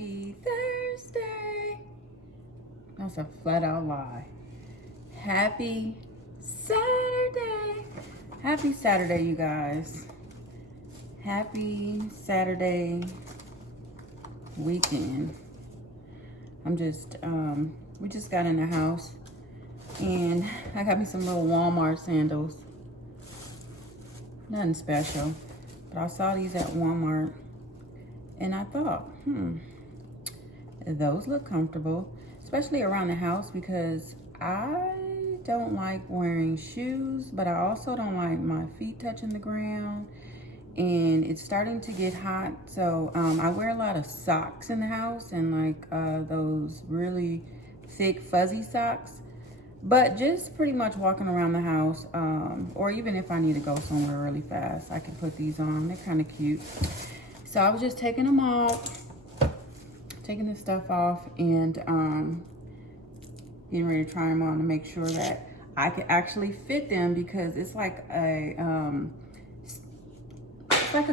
Happy Thursday. That's a flat out lie. Happy Saturday. Happy Saturday, you guys. Happy Saturday weekend. We just got in the house and I got me some little Walmart sandals. Nothing special, but I saw these at Walmart and I thought, those look comfortable, especially around the house because I don't like wearing shoes, but I also don't like my feet touching the ground. And it's starting to get hot, so I wear a lot of socks in the house and like those really thick fuzzy socks, but just pretty much walking around the house, or even if I need to go somewhere really fast, I can put these on. They're kind of cute. So I was just taking them off, taking the stuff off, and getting ready to try them on to make sure that I can actually fit them, because it's like a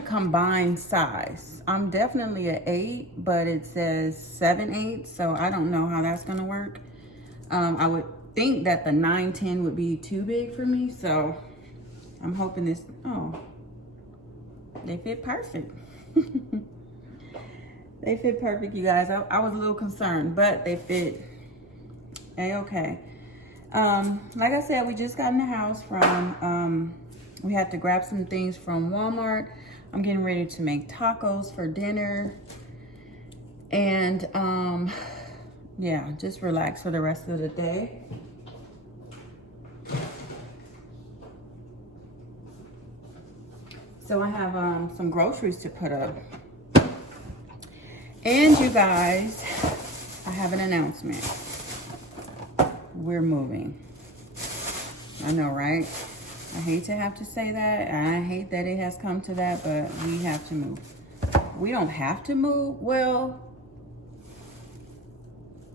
combined size. I'm definitely an 8, but it says 7/8, so I don't know how that's gonna work. I would think that the 9-10 would be too big for me, so I'm hoping this, they fit perfect. They fit perfect, you guys. I was a little concerned, but they fit A-okay. Like I said, we just got in the house from, we had to grab some things from Walmart. I'm getting ready to make tacos for dinner. And yeah, just relax for the rest of the day. So I have some groceries to put up. And you guys, I have an announcement. We're moving. I know, right? I hate to have to say that, and I hate that it has come to that, but we have to move. We don't have to move. Well,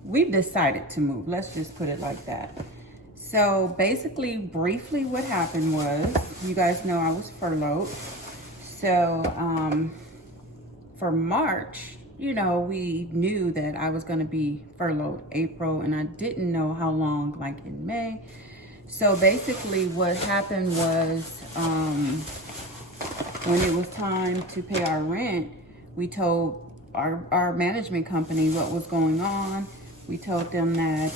we've decided to move. Let's just put it like that. So basically, briefly, what happened was, you guys know I was furloughed. So for March, you know, we knew that I was going to be furloughed April, and I didn't know how long, like in May. So basically what happened was when it was time to pay our rent, we told our management company what was going on. We told them that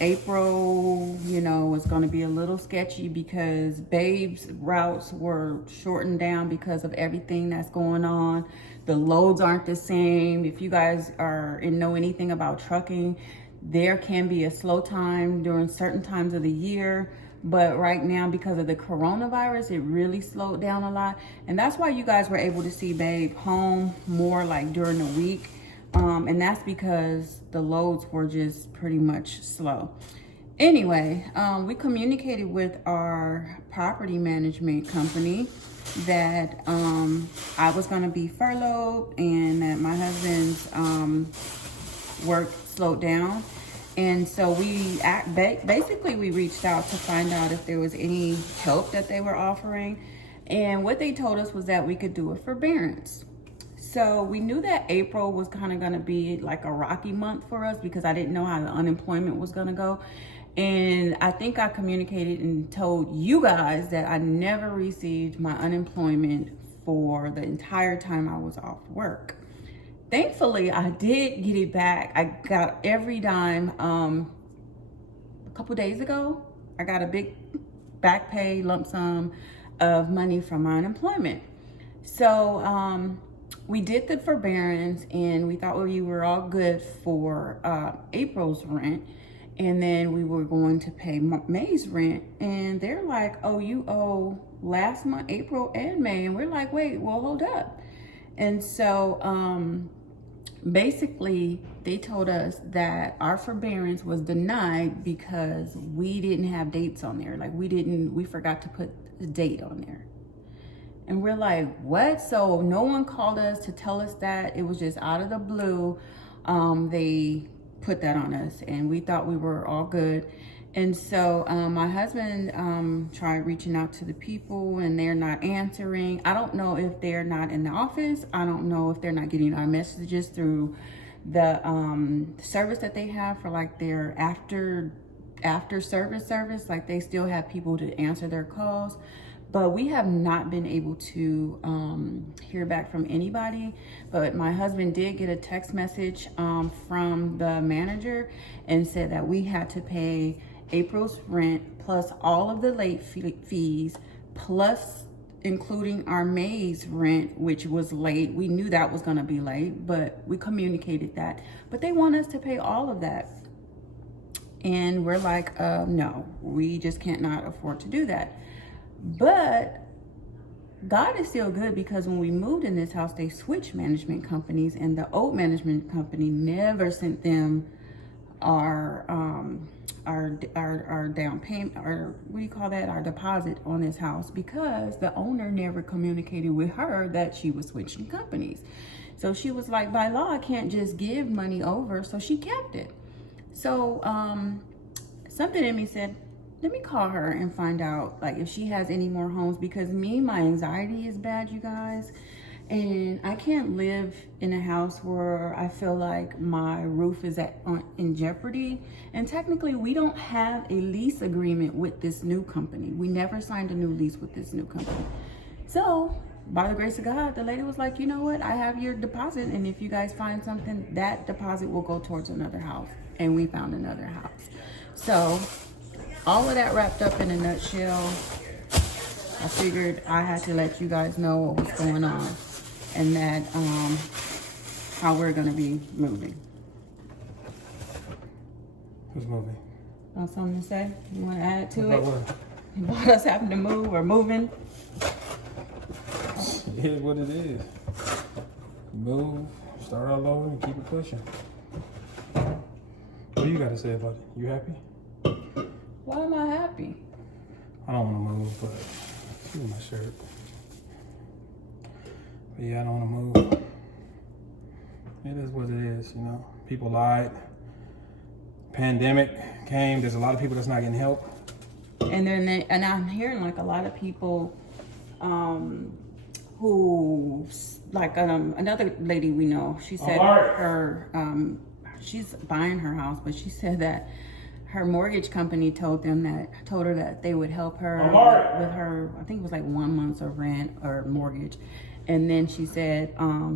April, you know, was going to be a little sketchy because Babe's routes were shortened down because of everything that's going on. The loads aren't the same. If you guys know anything about trucking, there can be a slow time during certain times of the year, but right now because of the coronavirus, it really slowed down a lot. And that's why you guys were able to see Babe home more like during the week. And that's because the loads were just pretty much slow. Anyway, we communicated with our property management company that I was gonna be furloughed and that my husband's work slowed down. And so we basically reached out to find out if there was any help that they were offering. And what they told us was that we could do a forbearance. So we knew that April was kind of going to be like a rocky month for us because I didn't know how the unemployment was going to go. And I think I communicated and told you guys that I never received my unemployment for the entire time I was off work. Thankfully, I did get it back. I got every dime. A couple days ago, I got a big back pay lump sum of money from my unemployment. So we did the forbearance and we thought we were all good for April's rent. And then we were going to pay May's rent. And they're like, oh, you owe last month, April and May. And we're like, wait, well, hold up. And so basically they told us that our forbearance was denied because we didn't have dates on there. Like we forgot to put the date on there. And we're like, what? So no one called us to tell us that. It was just out of the blue. They put that on us and we thought we were all good. And so my husband tried reaching out to the people, and they're not answering. I don't know if they're not in the office. I don't know if they're not getting our messages through the service that they have for like their after service. Like they still have people to answer their calls. But we have not been able to hear back from anybody. But my husband did get a text message from the manager and said that we had to pay April's rent plus all of the late fees, plus including our May's rent, which was late. We knew that was gonna be late, but we communicated that. But they want us to pay all of that. And we're like, no, we just cannot afford to do that. But God is still good, because when we moved in this house, they switched management companies, and the old management company never sent them our down payment, or what do you call that, our deposit on this house, because the owner never communicated with her that she was switching companies. So she was like, by law, I can't just give money over, so she kept it. So something in me said, let me call her and find out like if she has any more homes, because my anxiety is bad, you guys. And I can't live in a house where I feel like my roof is in jeopardy. And technically, we don't have a lease agreement with this new company. We never signed a new lease with this new company. So by the grace of God, the lady was like, you know what? I have your deposit. And if you guys find something, that deposit will go towards another house. And we found another house. So all of that wrapped up in a nutshell. I figured I had to let you guys know what was going on, and that how we're gonna be moving. Who's moving? Got something to say? You want to add to it? What? About us having to move or moving? It is what it is. Move, start all over, and keep it pushing. What do you got to say about it? You happy? Why am I happy? I don't want to move, but excuse my shirt. But yeah, I don't want to move. It is what it is, you know. People lied. Pandemic came. There's a lot of people that's not getting help. And then and I'm hearing like a lot of people who, like another lady we know, she said her she's buying her house, but she said that her mortgage company told her that they would help her with her, I think it was like 1 month of rent or mortgage. And then she said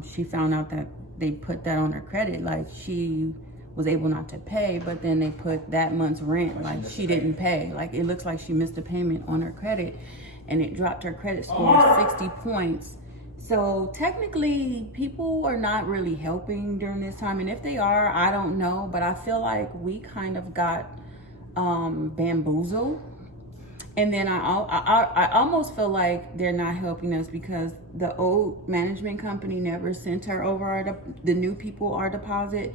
she found out that they put that on her credit, like she was able not to pay, but then they put that month's rent, like she didn't pay. Like it looks like she missed a payment on her credit, and it dropped her credit score 60 points. So technically, people are not really helping during this time. And if they are, I don't know, but I feel like we kind of got bamboozled. And then I almost feel like they're not helping us because the old management company never sent her over the new people our deposit.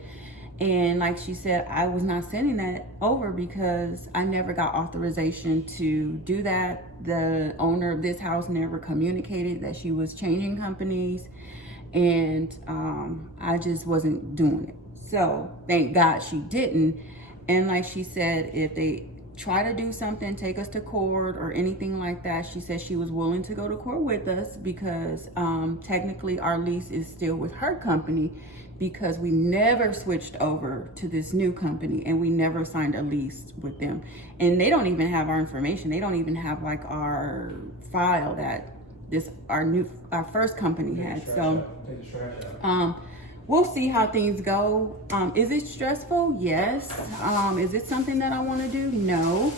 And like she said, I was not sending that over because I never got authorization to do that. The owner of this house never communicated that she was changing companies, and I just wasn't doing it. So thank God she didn't. And like she said, if they try to do something, take us to court or anything like that, she said she was willing to go to court with us because technically our lease is still with her company, because we never switched over to this new company and we never signed a lease with them. And they don't even have our information. They don't even have like our file that our first company had. So we'll see how things go. Is it stressful? Yes. Is it something that I want to do? No.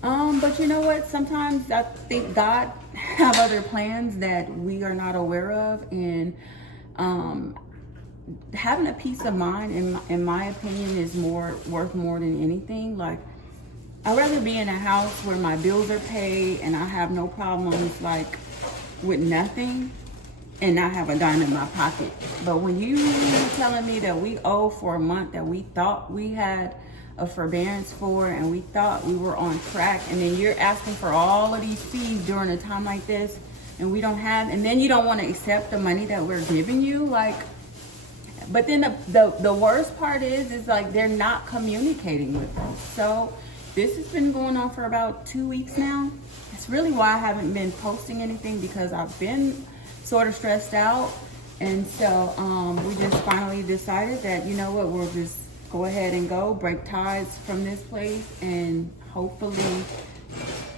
But you know what? Sometimes I think God have other plans that we are not aware of, and having a peace of mind, in my opinion, is worth more than anything. Like, I'd rather be in a house where my bills are paid and I have no problems, like with nothing, and not have a dime in my pocket. But when you telling me that we owe for a month that we thought we had a forbearance for, and we thought we were on track, and then you're asking for all of these fees during a time like this, and we don't have, and then you don't want to accept the money that we're giving you, like. But then the worst part is like they're not communicating with us. So this has been going on for about 2 weeks now. It's really why I haven't been posting anything, because I've been sort of stressed out. And so we just finally decided that, you know what, we'll just go ahead and break ties from this place, and hopefully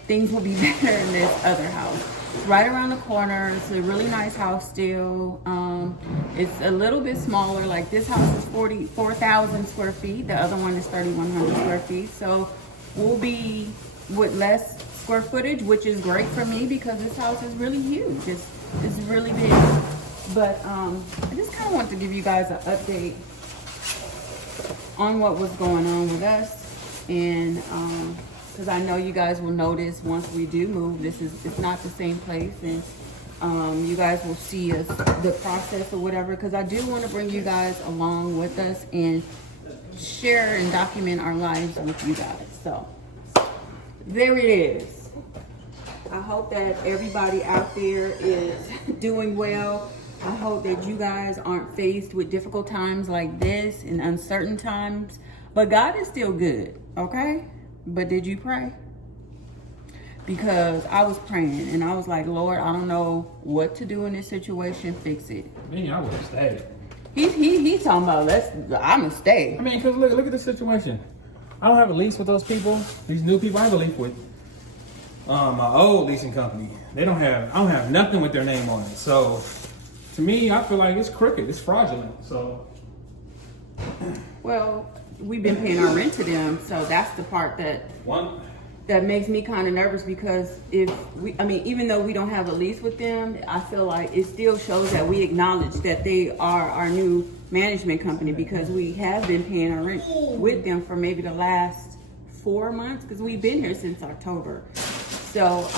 things will be better in this other house. It's right around the corner. It's a really nice house still. It's a little bit smaller. Like, this house is 44,000 square feet. The other one is 3,100 square feet. So we'll be with less square footage, which is great for me because this house is really huge. It's really big. But I just kind of want to give you guys an update on what was going on with us, and because I know you guys will notice once we do move, it's not the same place, and you guys will see us, the process or whatever, because I do want to bring you guys along with us and share and document our lives with you guys. So there it is. I hope that everybody out there is doing well. I hope that you guys aren't faced with difficult times like this and uncertain times. But God is still good, okay? But did you pray? Because I was praying and I was like, Lord, I don't know what to do in this situation. Fix it. Me, I would have stayed. He's talking about I'ma stay. I mean, because look at the situation. I don't have a lease with those people. These new people I have a lease with. My old leasing company. I don't have nothing with their name on it. So to me, I feel like it's crooked. It's fraudulent. So, well, we've been paying our rent to them, so that's the part that makes me kind of nervous, because even though we don't have a lease with them, I feel like it still shows that we acknowledge that they are our new management company, because we have been paying our rent with them for maybe the last 4 months, because we've been here since October. So,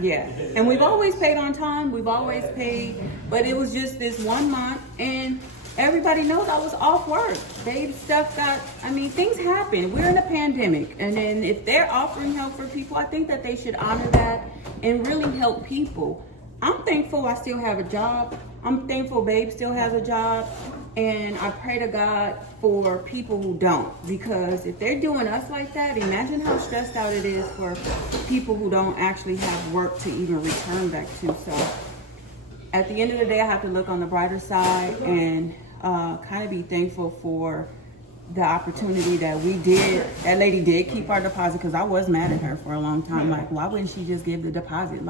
yeah, and we've always paid on time. We've always paid, but it was just this 1 month, and everybody knows I was off work. Things happen. We're in a pandemic, and then if they're offering help for people, I think that they should honor that and really help people. I'm thankful I still have a job. I'm thankful Babe still has a job, and I pray to God for people who don't, because if they're doing us like that, imagine how stressed out it is for people who don't actually have work to even return back to. So at the end of the day, I have to look on the brighter side and kind of be thankful for the opportunity that that lady did keep our deposit, because I was mad at her for a long time. Like, why wouldn't she just give the deposit?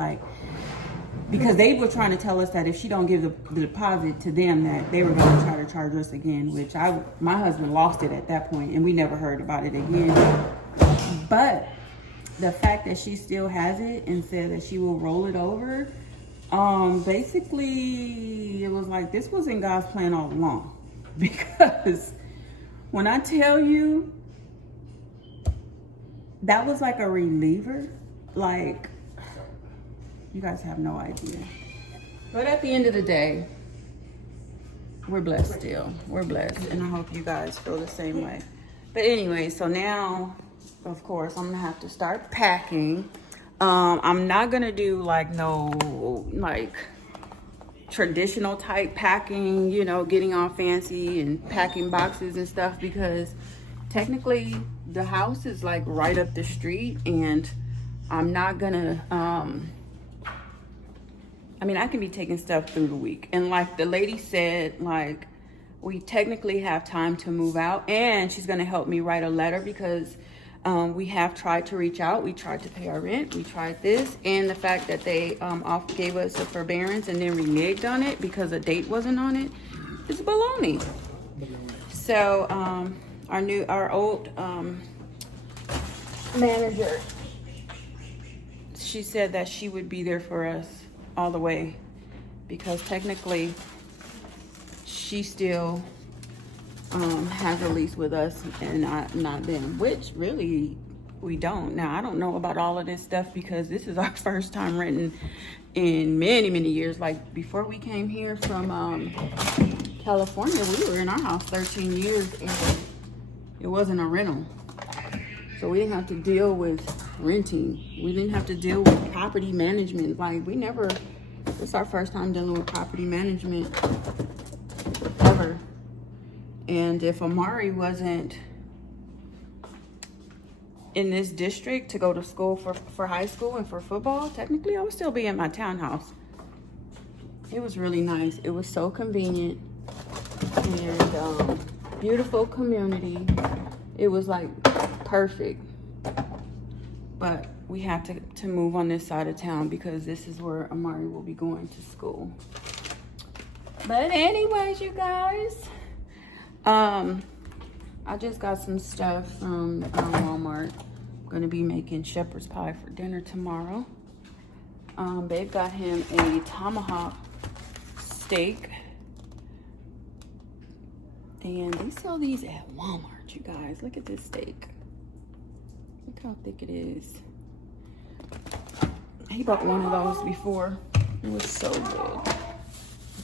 Because they were trying to tell us that if she don't give the deposit to them, that they were going to try to charge us again, which my husband lost it at that point, and we never heard about it again. But the fact that she still has it and said that she will roll it over, basically it was like this was in God's plan all along. Because when I tell you, that was like a reliever, like, you guys have no idea. But at the end of the day, we're blessed still. We're blessed, and I hope you guys feel the same way. But anyway, so now, of course, I'm gonna have to start packing. I'm not gonna do no traditional type packing, getting all fancy and packing boxes and stuff, because technically the house is like right up the street, and I'm not gonna I can be taking stuff through the week, and like the lady said, like, we technically have time to move out, and she's gonna help me write a letter, because we have tried to reach out. We tried to pay our rent. We tried this, and the fact that they gave us a forbearance and then reneged on it because a date wasn't on it is baloney. So our old manager, she said that she would be there for us all the way, because technically she still has a lease with us and not them, which really we don't. Now, I don't know about all of this stuff, because this is our first time renting in many, many years. Like, before we came here from California, we were in our house 13 years, and it wasn't a rental. So we didn't have to deal with renting. We didn't have to deal with property management. Like, this is our first time dealing with property management ever. And if Amari wasn't in this district to go to school for high school and for football, technically I would still be in my townhouse. It was really nice. It was so convenient and beautiful community. It was like perfect. But we have to move on this side of town because this is where Amari will be going to school. But anyways, you guys, I just got some stuff from Walmart. I'm gonna be making shepherd's pie for dinner tomorrow. Babe got him a tomahawk steak. And they sell these at Walmart, you guys. Look at this steak. Look how thick it is. He bought one of those before. It was so good.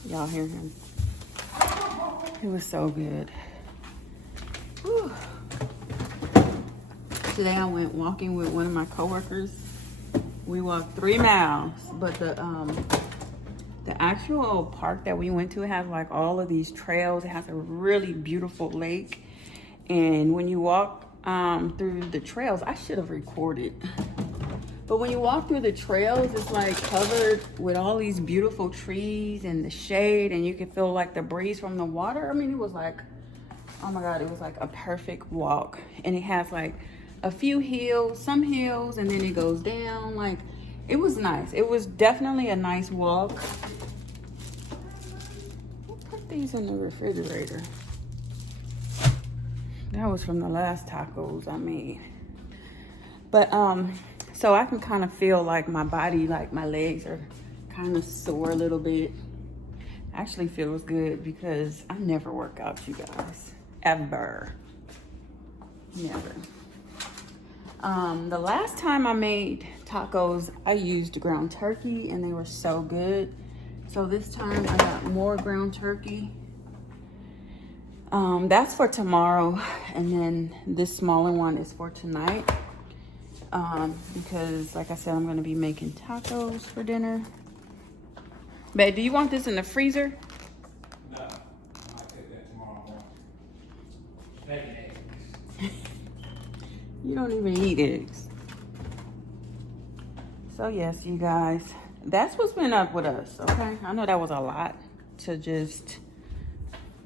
Y'all hear him? It was so good. Whew. Today I went walking with one of my coworkers. We walked 3 miles, but the actual park that we went to has like all of these trails. It has a really beautiful lake, and when you walk through the trails, I should have recorded. But when you walk through the trails, it's like covered with all these beautiful trees and the shade, and you can feel like the breeze from the water. I mean, it was like, oh my God, it was like a perfect walk. And it has like a few hills, some hills, and then it goes down. Like, it was nice. It was definitely a nice walk. I'll put these in the refrigerator. That was from the last tacos I made. But, so I can kind of feel like my body, like my legs are kind of sore a little bit. Actually feels good because I never work out, you guys. Ever. Never. The last time I made tacos, I used ground turkey and they were so good. So this time I got more ground turkey. That's for tomorrow. And then this smaller one is for tonight. Because like I said, I'm gonna be making tacos for dinner. Babe, do you want this in the freezer? No, I'll take that tomorrow morning. Bacon eggs. You don't even eat eggs. So yes, you guys, that's what's been up with us, okay? I know that was a lot to just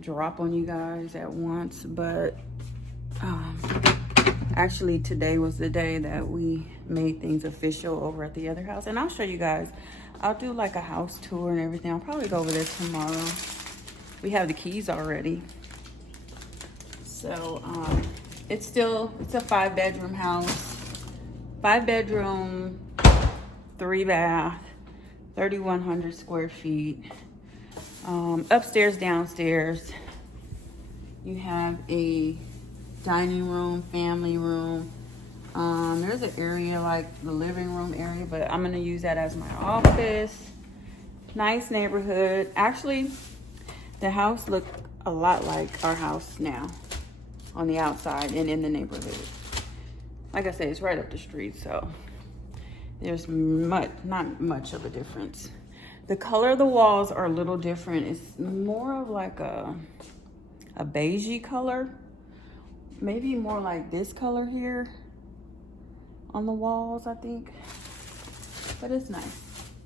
drop on you guys at once, but actually today was the day that we made things official over at the other house. And I'll show you guys. I'll do like a house tour and everything. I'll probably go over there tomorrow. We have the keys already. So it's a 5-bedroom house. 5-bedroom, 3-bath, 3,100 square feet. Upstairs, downstairs. You have a dining room, family room. There's an area like the living room area, but I'm gonna use that as my office. Nice neighborhood. Actually, the house looked a lot like our house now on the outside and in the neighborhood. Like I said, it's right up the street, so there's not much of a difference. The color of the walls are a little different. It's more of like a beigey color. Maybe more like this color here on the walls, I think. But it's nice.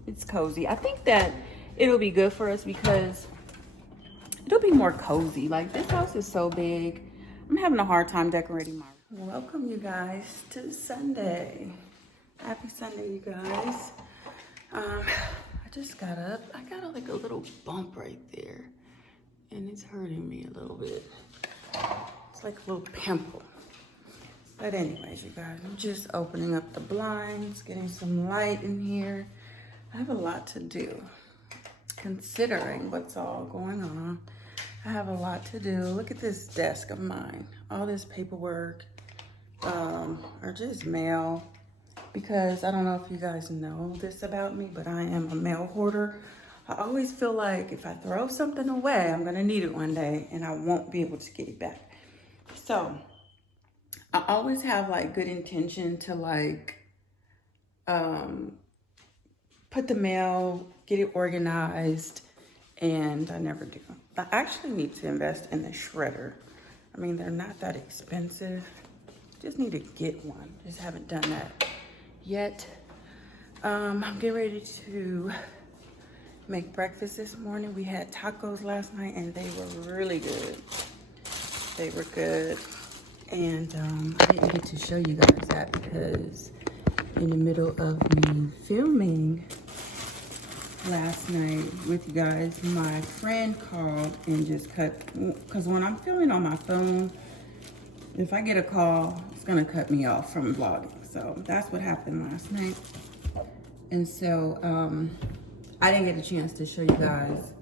It's cozy. I think that it'll be good for us because it'll be more cozy. Like, this house is so big. I'm having a hard time decorating my room. Welcome, you guys, to Sunday. Happy Sunday, you guys. I just got up. I got like a little bump right there, and it's hurting me a little bit. It's like a little pimple. But anyways, you guys, I'm just opening up the blinds, getting some light in here. I have a lot to do, considering what's all going on. I have a lot to do. Look at this desk of mine. All this paperwork, or just mail. Because I don't know if you guys know this about me, but I am a mail hoarder. I always feel like if I throw something away, I'm gonna need it one day and I won't be able to get it back. So I always have like good intention to like put the mail, get it organized, and I never do. I actually need to invest in the shredder. I mean, they're not that expensive. Just need to get one. Just haven't done that yet. I'm getting ready to make breakfast this morning. We had tacos last night and they were really good. They were good. And I didn't get to show you guys that because in the middle of me filming last night with you guys, my friend called and just cut, because when I'm filming on my phone, if I get a call, it's gonna cut me off from vlogging. So that's what happened last night. And so I didn't get a chance to show you guys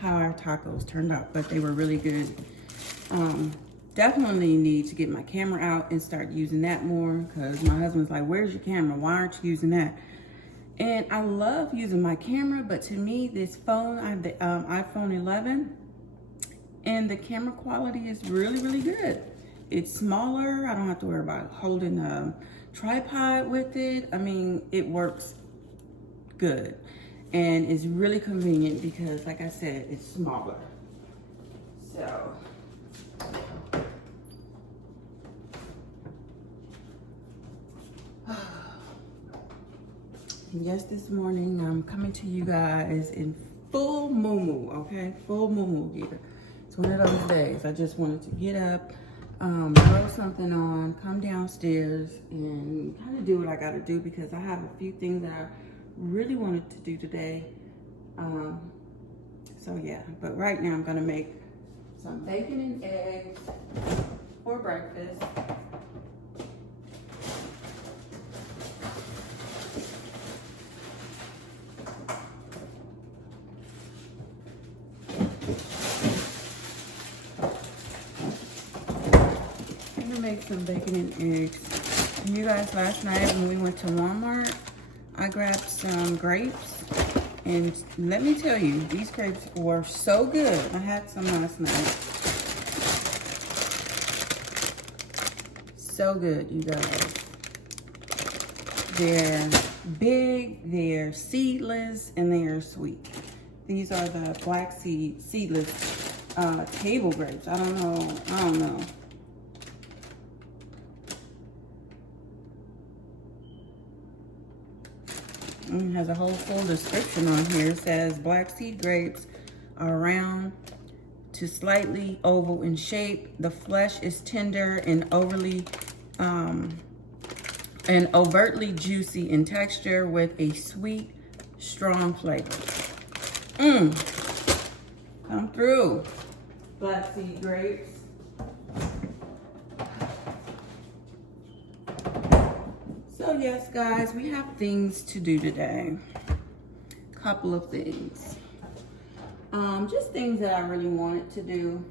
how our tacos turned out, but they were really good. Definitely need to get my camera out and start using that more, because my husband's like, where's your camera? Why aren't you using that? And I love using my camera, but to me, this phone, I have the iPhone 11, and the camera quality is really, really good. It's smaller. I don't have to worry about holding a tripod with it. I mean, it works good. And it's really convenient because, like I said, it's smaller. So, yes, this morning I'm coming to you guys in full moo-moo, okay? Full moo-moo gear. It's one of those days. I just wanted to get up, throw something on, come downstairs, and kind of do what I got to do because I have a few things that I really wanted to do today. So yeah, but right now I'm going to make some bacon and eggs for breakfast. Make some bacon and eggs. And you guys, last night when we went to Walmart, I grabbed some grapes, and let me tell you, these grapes were so good. I had some last night. So good, you guys. They're big, they're seedless, and they are sweet. These are the black seedless table grapes. I don't know. It has a whole full description on here. It says black seed grapes are round to slightly oval in shape. The flesh is tender and overtly overtly juicy in texture with a sweet, strong flavor. Come through, black seed grapes. So yes, guys, we have things to do today. Couple of things. Just things that I really wanted to do.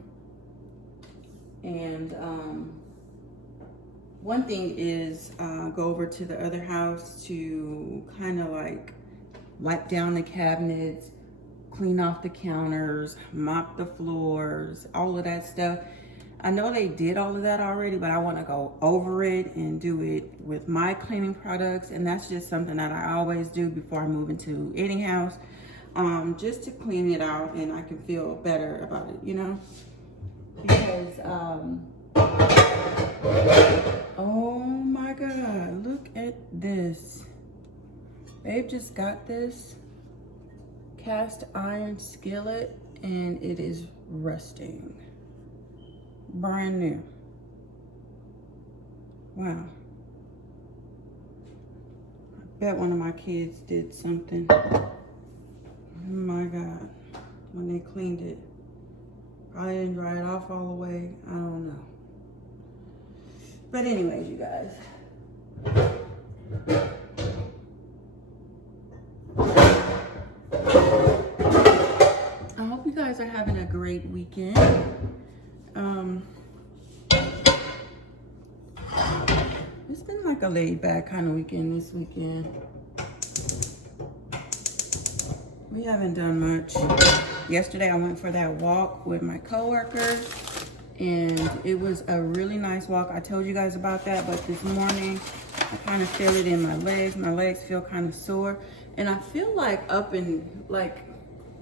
And one thing is go over to the other house to kind of like wipe down the cabinets, clean off the counters, mop the floors, all of that stuff. I know they did all of that already, but I want to go over it and do it with my cleaning products. And that's just something that I always do before I move into any house, just to clean it out and I can feel better about it, you know? Because, oh my God, look at this. Babe just got this cast iron skillet and it is rusting. Brand new. Wow. I bet one of my kids did something. Oh my God. When they cleaned it. Probably didn't dry it off all the way. I don't know. But anyways, you guys. I hope you guys are having a great weekend. It's been like a laid back kind of weekend this weekend. We haven't done much. Yesterday I went for that walk with my coworker and it was a really nice walk. I told you guys about that, but this morning I kind of feel it in my legs. My legs feel kind of sore. And I feel like up in like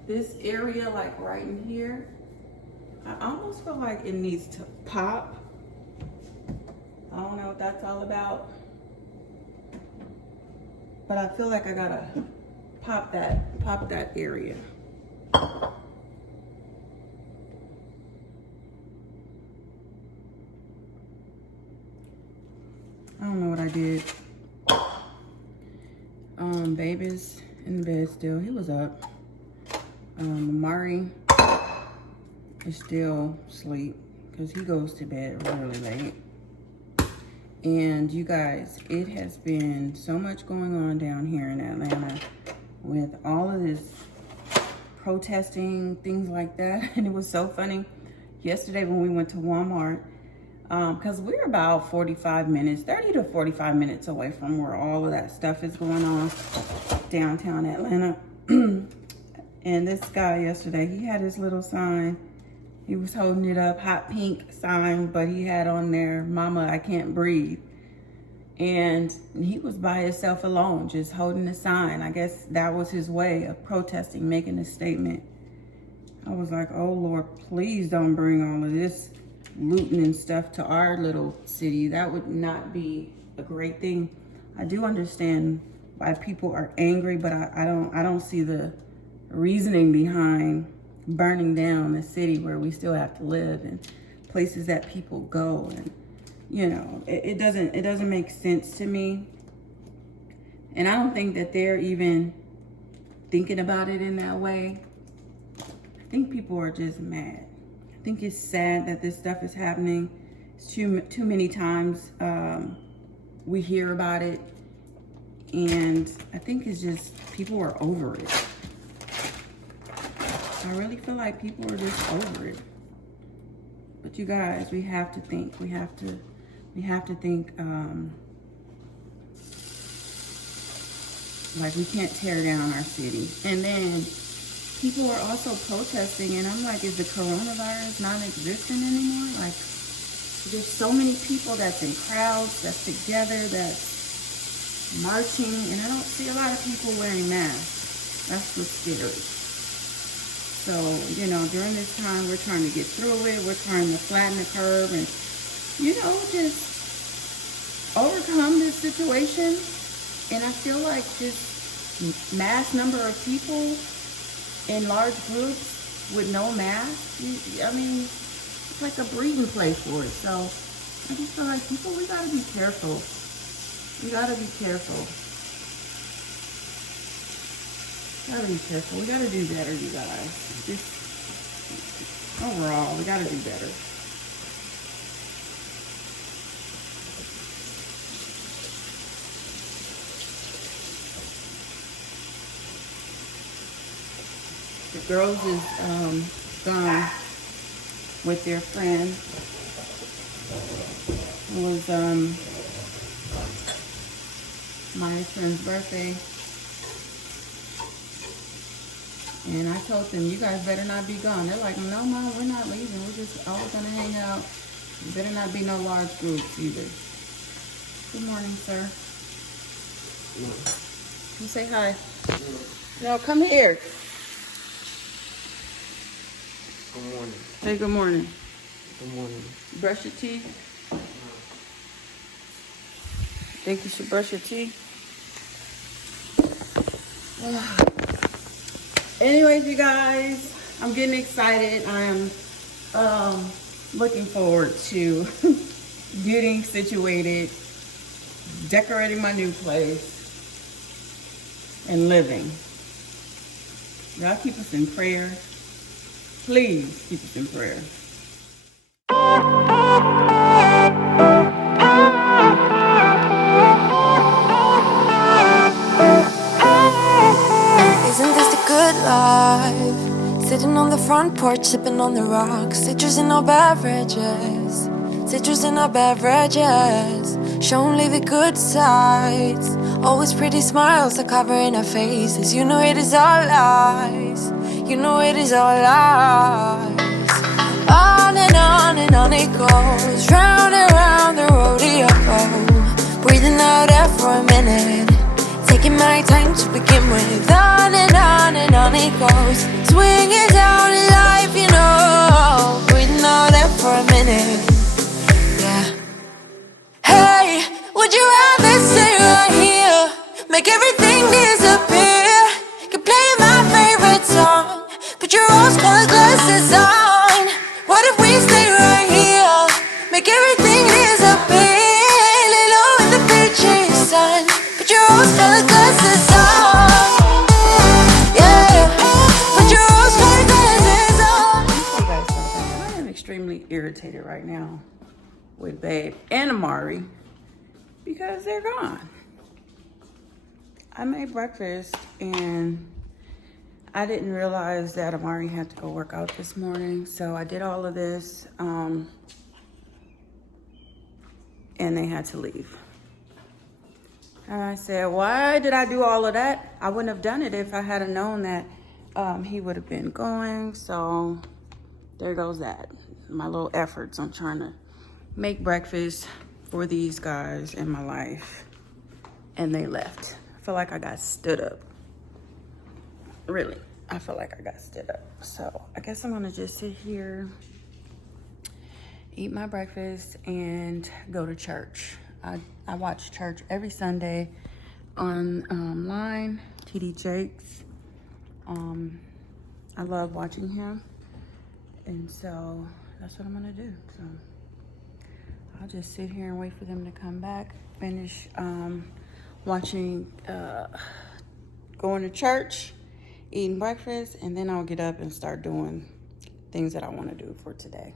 this area, like right in here, I almost feel like it needs to pop. I don't know what that's all about, but I feel like I gotta pop that area. I don't know what I did. Baby's in bed still. He was up. Mari is still asleep because he goes to bed really late. And you guys, it has been so much going on down here in Atlanta with all of this protesting, things like that. And it was so funny yesterday when we went to Walmart, because we're about 45 minutes, 30 to 45 minutes away from where all of that stuff is going on downtown Atlanta. And this guy yesterday, he had his little sign. He was holding it up, hot pink sign, but he had on there, "Mama, I can't breathe." And he was by himself alone, just holding the sign. I guess that was his way of protesting, making a statement. I was like, oh Lord, please don't bring all of this looting and stuff to our little city. That would not be a great thing. I do understand why people are angry, but I don't see the reasoning behind burning down a city where we still have to live and places that people go. And you know, it doesn't make sense to me. And I don't think that they're even thinking about it in that way. I think people are just mad. I think it's sad that this stuff is happening. It's too many times we hear about it. And I think it's just, people are over it. I really feel like people are just over it. But you guys, we have to think. We have to think, like we can't tear down our city. And then people are also protesting, and I'm like, is the coronavirus non-existent anymore? Like, there's so many people that's in crowds, that's together, that's marching, and I don't see a lot of people wearing masks. That's what's scary. So, you know, during this time, we're trying to get through it. We're trying to flatten the curve and, you know, just overcome this situation. And I feel like this mass number of people in large groups with no mask, I mean, it's like a breeding place for it. So I just feel like people, we gotta be careful. We gotta be careful. Gotta be careful. We gotta do better, you guys. Just overall, we gotta do better. The girls is gone with their friend. It was my friend's birthday. And I told them, you guys better not be gone. They're like, no, Mom, we're not leaving. We're just all gonna hang out. There better not be no large groups either. Good morning, sir. Can you say hi? No, come here. Good morning. Hey, good morning. Good morning. Brush your teeth. Think you should brush your teeth? Anyways, you guys, I'm getting excited. I'm looking forward to getting situated, decorating my new place, and living. Y'all keep us in prayer. Please keep us in prayer. Isn't this the good life? Sitting on the front porch, sipping on the rocks. Citrus in our beverages. Citrus in our beverages. Show only the good sides. Always pretty smiles are covering our faces. You know it is all lies. You know it is all lies. On and on it goes. Round and round the rodeo. Breathing out air for a minute. Taking my time to begin with. On and on it goes. Swinging down in life, you know. Breathing out air for a minute. Yeah. Would you rather stay right here? Make everything disappear. Keep playing my favorite song. Put your rose-colored glasses on. What if we stay right here? Make everything disappear. Lay low in the beaching sun. Put your rose-colored glasses on. Yeah. Put your rose-colored glasses on. Let me tell you guys something. I am extremely irritated right now with Babe and Amari because they're gone. I made breakfast and I didn't realize that Amari had to go work out this morning. So I did all of this and they had to leave. And I said, why did I do all of that? I wouldn't have done it if I had known that he would have been going. So there goes that. My little efforts on trying to make breakfast for these guys in my life. And they left. I feel like I got stood up. Really, I feel like I got stood up. So I guess I'm gonna just sit here, eat my breakfast, and go to church. I watch church every Sunday online, TD Jakes. I love watching him. And so that's what I'm gonna do. So I'll just sit here and wait for them to come back, finish watching, going to church, eating breakfast, and then I'll get up and start doing things that I want to do for today.